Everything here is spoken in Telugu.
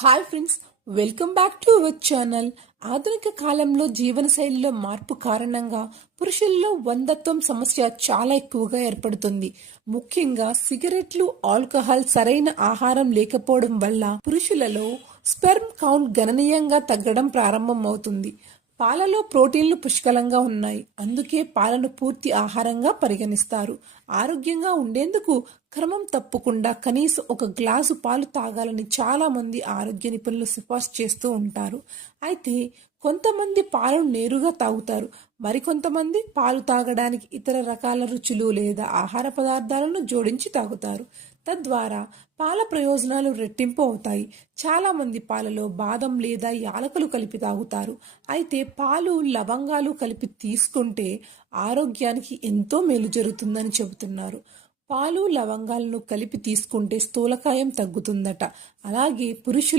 Hi friends, welcome back to our channel. ఆధునిక కాలంలో జీవనశైలిలో మార్పు కారణంగా పురుషుల్లో వందత్వం సమస్య చాలా ఎక్కువగా ఏర్పడుతుంది. ముఖ్యంగా సిగరెట్లు, ఆల్కహాల్, సరైన ఆహారం లేకపోవడం వల్ల పురుషులలో స్పెర్మ్ కౌంట్ గణనీయంగా తగ్గడం ప్రారంభమవుతుంది. పాలలో ప్రోటీన్లు పుష్కలంగా ఉన్నాయి, అందుకే పాలను పూర్తి ఆహారంగా పరిగణిస్తారు. ఆరోగ్యంగా ఉండేందుకు క్రమం తప్పకుండా కనీసం ఒక గ్లాసు పాలు తాగాలని చాలామంది ఆరోగ్య నిపుణులు సిఫార్సు చేస్తూ ఉంటారు. అయితే కొంతమంది పాలను నేరుగా తాగుతారు, మరికొంతమంది పాలు తాగడానికి ఇతర రకాల రుచులు లేదా ఆహార పదార్థాలను జోడించి తాగుతారు. తద్వారా పాల ప్రయోజనాలు రెట్టింపు అవుతాయి. చాలామంది పాలలో బాదం లేదా యాలకులు కలిపి తాగుతారు. అయితే పాలు, లవంగాలు కలిపి తీసుకుంటే ఆరోగ్యానికి ఎంతో మేలు జరుగుతుందని చెబుతున్నారు. పాలు, లవంగాలను కలిపి తీసుకుంటే స్థూలకాయం తగ్గుతుందట. అలాగే పురుషులు